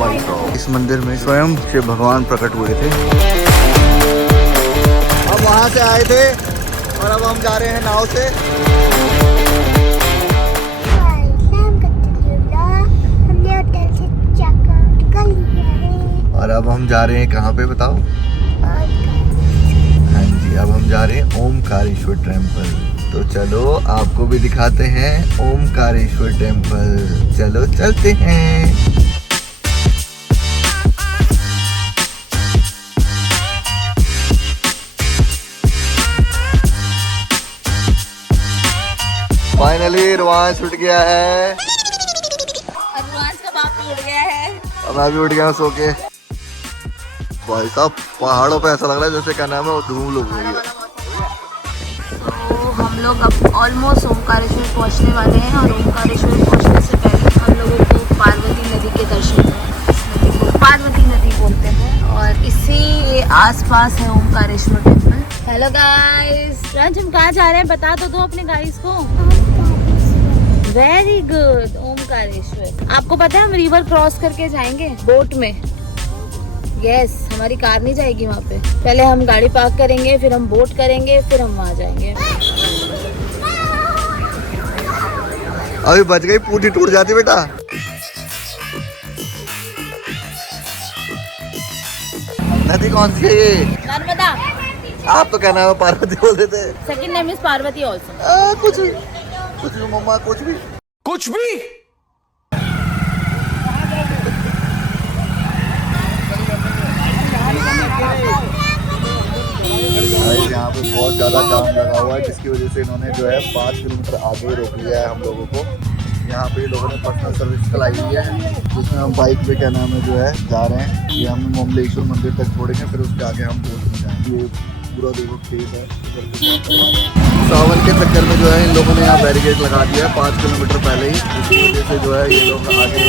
भाई साहब, इस मंदिर में स्वयं शिव भगवान प्रकट हुए थे। हम वहाँ से आए थे और अब हम जा रहे हैं नाव से। और अब हम जा रहे हैं कहाँ पे बताओ? हाँ जी, अब हम जा रहे हैं ओमकारेश्वर टेम्पल। तो चलो आपको भी दिखाते हैं ओमकारेश्वर टेम्पल। चलो चलते हैं। फाइनली रुआंस छूट गया है। रुआंस का बाप भी उड़ गया है और मैं भी उठ गया सो के। भाई साहब पहाड़ों पे ऐसा लग रहा है जैसे क्या नाम है धूम लोग हुई है। तो हम लोग अब ऑलमोस्ट ओमकारेश्वर पहुंचने वाले हैं और ओमकारेश्वर पहुंचने से पहले हम लोगों को पार्वती नदी के दर्शन हैं। इस नदी को पार्वती नदी बोलते हैं और इसी आसपास है ओमकारेश्वर टेम्पल। हेलो गाइस, राज हम कहाँ जा रहे हैं बता तो दो अपने गाइस को। Very good, Omkareshwar. आपको पता है हम रिवर क्रॉस करके जाएंगे बोट में। यस, हमारी कार नहीं जाएगी वहाँ पे। पहले हम गाड़ी पार्क करेंगे, फिर हम बोट करेंगे, फिर हम वहाँ जाएंगे। अभी बच गई, पूरी टूट जाती बेटा। नदी कौन सी है ये? नर्मदा। आप तो क्या नाम है पार्वती बोल देते। Second name is Parvati also. कुछ भी मम्मा, कुछ भी। यहाँ पे बहुत ज़्यादा जाम लगा हुआ है जिसकी वजह से इन्होंने जो है 5 किलोमीटर आगे रोक लिया है हम लोगों को। यहाँ पे लोगों ने पर्सनल सर्विस चलाई हुई है जिसमें हम बाइक पे क्या नाम है जो है जा रहे हैं। ये हम ममलेश्वर मंदिर तक छोड़ेंगे, फिर उसके आगे हम बोट में जाएंगे। ये पूरा देखो खेत है। सावन के चक्कर में जो है इन लोगों ने यहाँ बैरिकेड लगा दिया है 5 किलोमीटर पहले ही, जिसकी वजह से जो है ये लोग आगे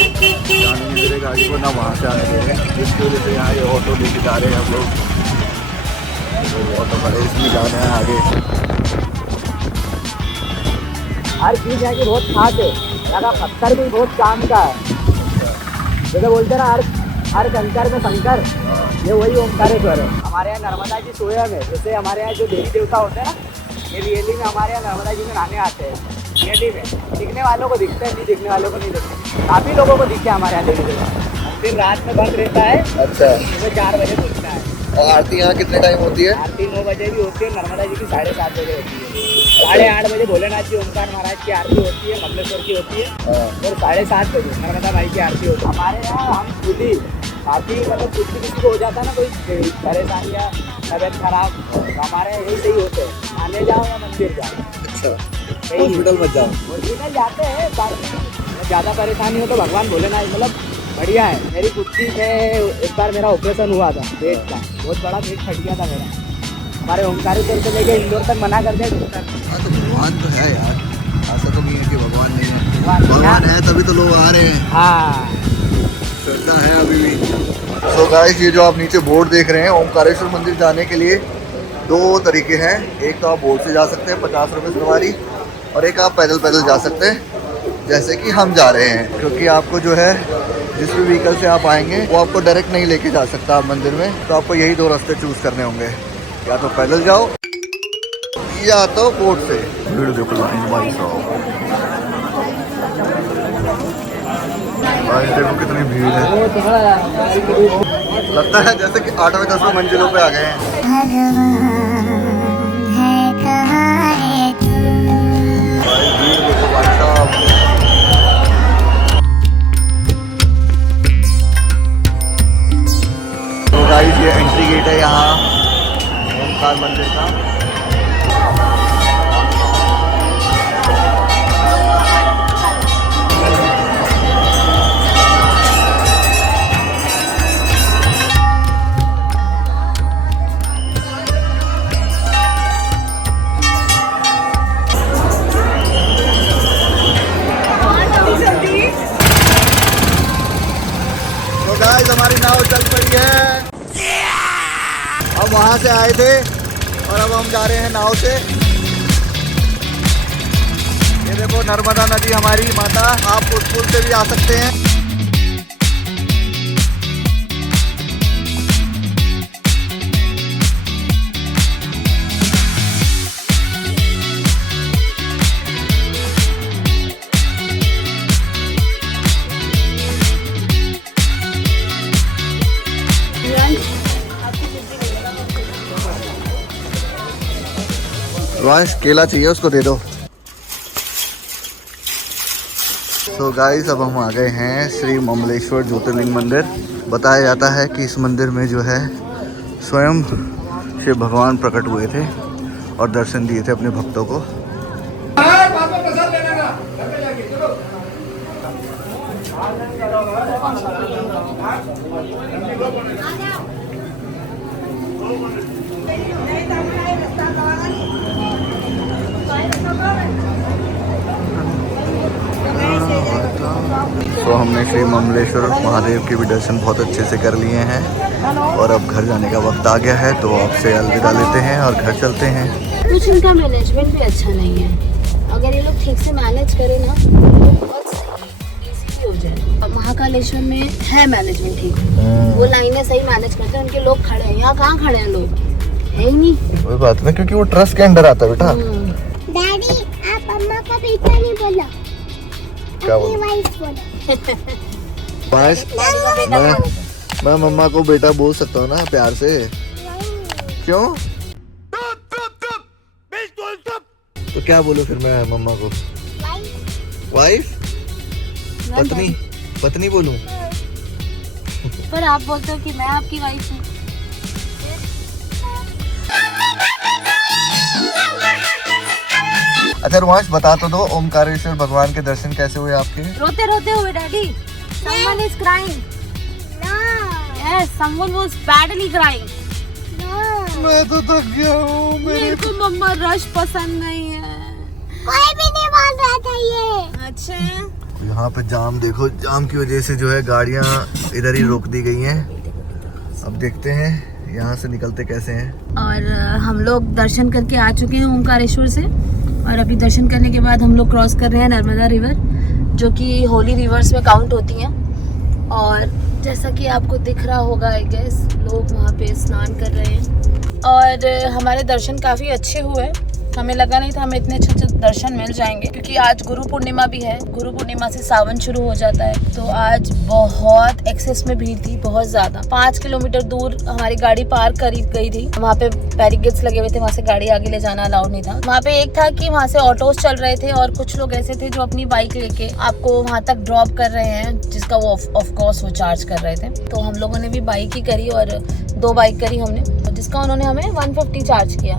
जाने नहीं दे रहे गाड़ी को, ना वहाँ से आने दे रहे हैं। जिसकी वजह से यहाँ ये ऑटो लेके जा रहे हैं हम लोग। ऑटो खड़े, इसमें जाना है आगे। हर चीज है कि बहुत खास है, यहाँ पत्थर भी बहुत काम का है। जैसे बोलते ना हर कंकर में शंकर, ये वही ओमकारेश्वर है। हमारे यहाँ नर्मदा जी स्वयं है। जैसे हमारे यहाँ जो देवी देवता होते हैं ना, ये रियली में हमारे यहाँ नर्मदा जी में नहाने आते हैं। रियली में दिखने वालों को दिखते हैं, नहीं दिखने वालों को नहीं दिखते। काफ़ी लोगों को दिखते हैं हमारे यहाँ देवी देवता। मंदिर रात में बंद रहता है। अच्छा। सुबह 4 बजे खुलता है। और आरती यहाँ कितने टाइम होती है? आरती 9 बजे भी होती है, नर्मदा जी की 7:30 बजे होती है। 8:30 बजे भोलेनाथ जी ओमकार महाराज की आरती होती है, ममलेश्वर की होती है। और 7:30 बजे नर्मदा माई की आरती होती है। हमारे यहाँ हम खुद ही बाकी मतलब कुछ भी किसी को हो जाता है ना, कोई परेशानी या तबियत खराब, तो हमारे यही सही होते हैं। आने जाओ या मंदिर जाओ। अच्छा, हॉस्पिटल मत जाओ। हॉस्पिटल जाते हैं, बाकी ज़्यादा परेशानी हो तो भगवान भोलेनाथ मतलब बढ़िया है। मेरी कुत्ती से एक बार मेरा ऑपरेशन हुआ था पेट का, बहुत बड़ा पेट फट गया था मेरा। हमारे ओमकारेश्वर से लेके इंदौर तक मना कर दिया। हाँ तो भगवान तो है यार, ऐसा तो नहीं है कि भगवान नहीं है। भगवान है तभी तो लोग आ रहे हैं। हाँ, श्रद्धा है अभी भी। सो गाइस, ये जो आप नीचे बोर्ड देख रहे हैं, ओमकारेश्वर मंदिर जाने के लिए 2 तरीके हैं। एक तो आप बोट से जा सकते हैं 50 रुपये सवारी, और एक आप पैदल जा सकते हैं जैसे कि हम जा रहे हैं। क्योंकि आपको जो है जिस भी व्हीकल से आप आएंगे वो आपको डायरेक्ट नहीं लेके जा सकता आप मंदिर में, तो आपको यही 2 रास्ते चूज़ करने होंगे, या तो पैदल जाओ या तो बोट से। भीड़ देखो भाई साहब, देखो कितनी भीड़ है। लगता है जैसे कि 8वें 10वें मंजिलों पे आ गए हैं। भीड़ देखो भाई साहब। तो गाइस, ये एंट्री गेट है यहाँ ओमकार मंदिर का। हमारी नाव चल पड़ी है। हम वहाँ से आए थे और अब हम जा रहे हैं नाव से। ये देखो नर्मदा नदी हमारी माता, आप उस पुल से भी आ सकते हैं। रोहन केला चाहिए, उसको दे दो। तो गाइस अब हम आ गए हैं श्री ममलेश्वर ज्योतिर्लिंग मंदिर। बताया जाता है कि इस मंदिर में जो है स्वयं शिव भगवान प्रकट हुए थे और दर्शन दिए थे अपने भक्तों को। तो हमने श्री ममलेश्वर महादेव के भी दर्शन बहुत अच्छे से कर लिए हैं और अब घर जाने का वक्त आ गया है, तो आपसे अलविदा लेते हैं और घर चलते हैं। कुछ इनका मैनेजमेंट भी अच्छा नहीं है। अगर ये लोग ठीक से मैनेज करें ना तो बहुत सही इजीली हो जाए। महाकालेश्वर में है मैनेजमेंट ठीक, वो लाइनें सही मैनेज करते हैं, उनके लोग खड़े हैं। यहाँ कहाँ खड़े हैं लोग, है ही नहीं। कोई बात नहीं, क्योंकि वो ट्रस्ट के अंडर आता है बेटा। डैडी आप अम्मा को बेटा नहीं बोला, क्या अपनी बोला? वाइफ बोला। मैं मम्मा को बेटा बोल सकता हूँ ना प्यार से। क्यों? तो क्या बोलूं फिर मैं मम्मा को? वाइफ? पत्नी? पत्नी बोलूं? पर आप बोलते हो कि मैं आपकी वाइफ हूँ। अच्छा रुआंश बता तो दो, ओमकारेश्वर भगवान के दर्शन कैसे हुए आपके? रोते रोते हुए daddy. Someone is crying. Yes, someone was badly crying. मैं तो थक गया हूँ। मेरे को मम्मा रश पसंद नहीं है। कोई भी नहीं बोल रहा था ये। अच्छा। यहाँ पे जाम देखो, जाम की वजह से जो है गाड़ियाँ इधर ही रोक दी गई हैं। अब देखते हैं यहाँ से निकलते कैसे हैं। और हम लोग दर्शन करके आ चुके हैं ओमकारेश्वर से, और अभी दर्शन करने के बाद हम लोग क्रॉस कर रहे हैं नर्मदा रिवर, जो कि होली रिवर्स में काउंट होती हैं। और जैसा कि आपको दिख रहा होगा आई गेस, लोग वहाँ पे स्नान कर रहे हैं। और हमारे दर्शन काफ़ी अच्छे हुए। हमें लगा नहीं था हमें इतने अच्छे अच्छे दर्शन मिल जाएंगे, क्योंकि आज गुरु पूर्णिमा भी है। गुरु पूर्णिमा से सावन शुरू हो जाता है, तो आज बहुत एक्सेस में भीड़ थी, बहुत ज़्यादा। 5 किलोमीटर दूर हमारी गाड़ी पार्क करी गई थी। वहाँ पे बैरिकेड्स लगे हुए थे, वहाँ से गाड़ी आगे ले जाना अलाउड नहीं था। वहाँ पे एक था कि वहाँ से ऑटोज चल रहे थे और कुछ लोग ऐसे थे जो अपनी बाइक लेके आपको वहाँ तक ड्रॉप कर रहे हैं, जिसका वो ऑफ कोर्स वो चार्ज कर रहे थे। तो हम लोगों ने भी बाइक ही करी, और 2 बाइक करी हमने, जिसका उन्होंने हमें 150 चार्ज किया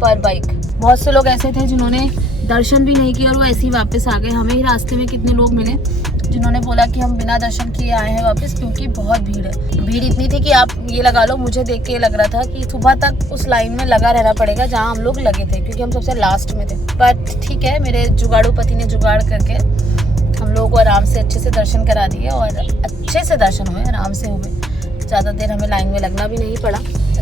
पर बाइक। बहुत से लोग ऐसे थे जिन्होंने दर्शन भी नहीं किया और वो ऐसे ही वापस आ गए। हमें ही रास्ते में कितने लोग मिले जिन्होंने बोला कि हम बिना दर्शन किए आए हैं वापस, क्योंकि बहुत भीड़ है। भीड़ इतनी थी कि आप ये लगा लो, मुझे देख के लग रहा था कि सुबह तक उस लाइन में लगा रहना पड़ेगा जहाँ हम लोग लगे थे, क्योंकि हम सबसे लास्ट में थे। बट ठीक है, मेरे जुगाड़ू पति ने जुगाड़ करके हम लोग को आराम से अच्छे से दर्शन करा दिए, और अच्छे से दर्शन हुए, आराम से हुए। ज़्यादा देर हमें लाइन में लगना भी नहीं पड़ा।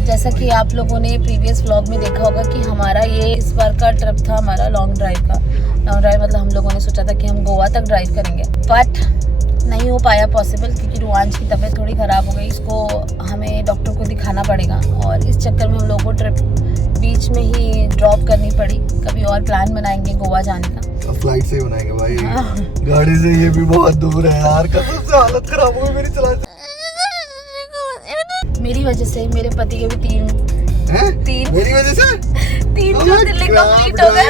जैसा कि आप लोगों ने प्रीवियस व्लॉग में देखा होगा कि हमारा ये इस बार का ट्रिप था हमारा लॉन्ग ड्राइव का। लॉन्ग ड्राइव मतलब हम लोगों ने सोचा था कि हम गोवा तक ड्राइव करेंगे, बट नहीं हो पाया पॉसिबल, क्योंकि रुआंश की तबीयत थोड़ी ख़राब हो गई। इसको हमें डॉक्टर को दिखाना पड़ेगा, और इस चक्कर में हम लोगों को ट्रिप बीच में ही ड्रॉप करनी पड़ी। कभी और प्लान बनाएंगे गोवा जाने का। फ्लाइट से ही बनाएंगे भाई। गाड़ी से ये भी बहुत दूर है यार, कसम से हालत खराब हो गई मेरी चलाते। मेरी वजह से मेरे पति के भी 3 मेरी वजह से 3 ज्योतिर्लिंग कंप्लीट हो गए।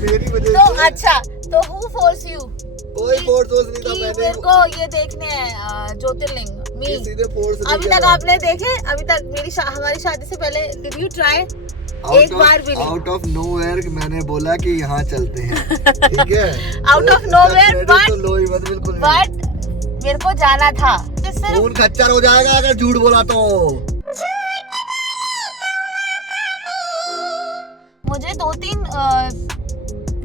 मेरी वजह तो से। अच्छा, तो हु फोर्स यू कोई फोर्स नहीं था, मैंने मेरे को ये देखने हैं ज्योतिर्लिंग। मी सीधे फोर्स अभी तक आपने देखे? अभी तक हमारी शादी से पहले डिड यू ट्राई एक बार भी नहीं? आउट ऑफ नोवेयर मैंने बोला कि यहाँ चलते हैं, ठीक है? आउट ऑफ नोवेयर, बिल्कुल बट मेरे को जाना था। खून खच्चर हो जाएगा अगर झूठ बोला तो। मुझे 2-3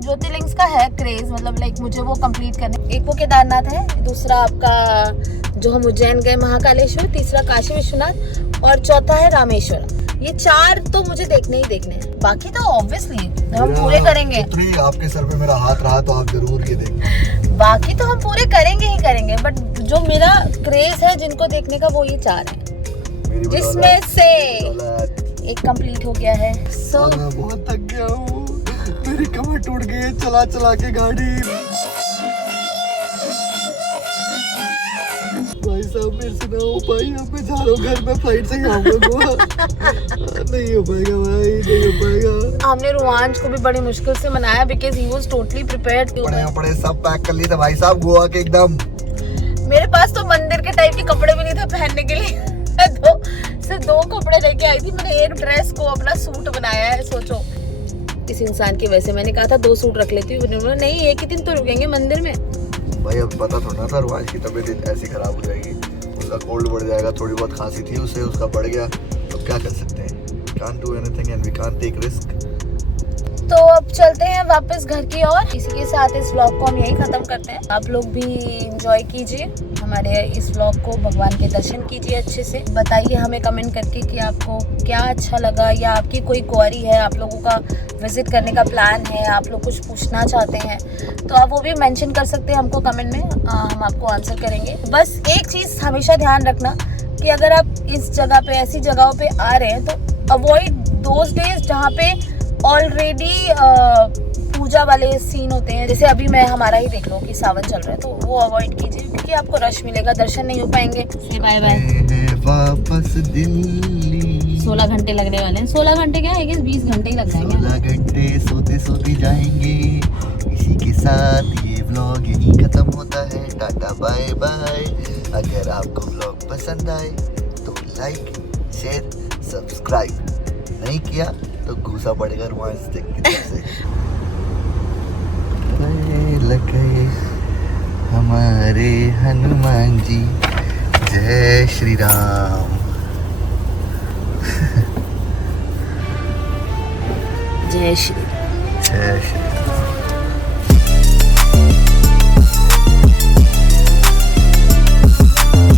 ज्योतिर्लिंग्स का है क्रेज, मतलब लाइक मुझे वो कंप्लीट करने। एक वो केदारनाथ है, दूसरा आपका जो हम उज्जैन गए महाकालेश्वर, तीसरा काशी विश्वनाथ, और चौथा है रामेश्वर। ये 4 तो मुझे देखने ही देखने हैं, बाकी तो ऑब्वियसली हम पूरे करेंगे। आपके सर पे मेरा हाथ रहा तो आप जरूर ये देखें। बाकी तो हम पूरे करेंगे ही करेंगे, बट जो मेरा क्रेज है जिनको देखने का वो ये 4 है, जिसमें से एक कंप्लीट हो गया है। सो मैं बहुत थक गया हूँ, मेरी कमर टूट गई है चला चला के गाड़ी। भाई साहब मेरे से ना हो भाई मैं जा रहा हूँ घर में, फ्लाइट से आऊंगा गोवा। नहीं हो पाएगा भाई, नहीं हो पाएगा। हमने रोमांच को भी बड़ी मुश्किल से मनाया because he was totally prepared. कपड़े सब पैक कर लिए थे भाई साहब गोवा के एकदम। मेरे पास तो मंदिर के टाइप के कपड़े भी नहीं थे पहनने के लिए। सिर्फ 2 कपड़े लेके आई थी। मैंने एक ड्रेस को अपना सूट बनाया है। सोचो इस इंसान की वजह से। मैंने कहा था 2 सूट रख लेती हूँ, उन्होंने नहीं एक ही दिन तो रुकेंगे मंदिर में। भाई अब पता थोड़ा था रोमांच की तबीयत ऐसी खराब हो जाएगी, उसका कोल्ड बढ़ जाएगा। थोड़ी बहुत खांसी थी उससे, उसका बढ़ गया तो क्या कर सकते हैं। Can't do anything and we can't take risk। तो अब चलते हैं वापस घर की ओर। इसी के साथ इस व्लॉग को हम यही खत्म करते हैं। आप लोग भी एंजॉय कीजिए हमारे इस व्लॉग को, भगवान के दर्शन कीजिए अच्छे से। बताइए हमें कमेंट करके कि आपको क्या अच्छा लगा, या आपकी कोई क्वेरी है, आप लोगों का विजिट करने का प्लान है, आप लोग कुछ पूछना चाहते हैं तो आप वो भी मेंशन कर सकते हैं हमको कमेंट में, हम आपको आंसर करेंगे। बस एक चीज़ हमेशा ध्यान रखना कि अगर आप इस जगह पे, ऐसी जगहों पे आ रहे हैं तो अवॉइड दोज डेज जहाँ पे ऑलरेडी पूजा वाले सीन होते हैं। जैसे अभी मैं हमारा ही देख लो कि सावन चल रहा है, तो वो अवॉइड कीजिए क्योंकि आपको रश मिलेगा, दर्शन नहीं हो पाएंगे। Bye bye. वापस दिल्ली 16 घंटे लगने वाले हैं। 16 घंटे क्या है, 20 घंटे ही लग जाएंगे। 16 घंटे सोते सोते जाएंगे। इसी के साथ ये व्लॉग यहीं खत्म होता है। Tata bye bye. अगर आपको व्लॉग पसंद आए तो लाइक शेयर सब्सक्राइब, नहीं किया तो घूसा पड़ेगा रोमांच देख की तरफ से। लग गए हमारे हनुमान जी, जय श्री राम। जय श्री जय श्री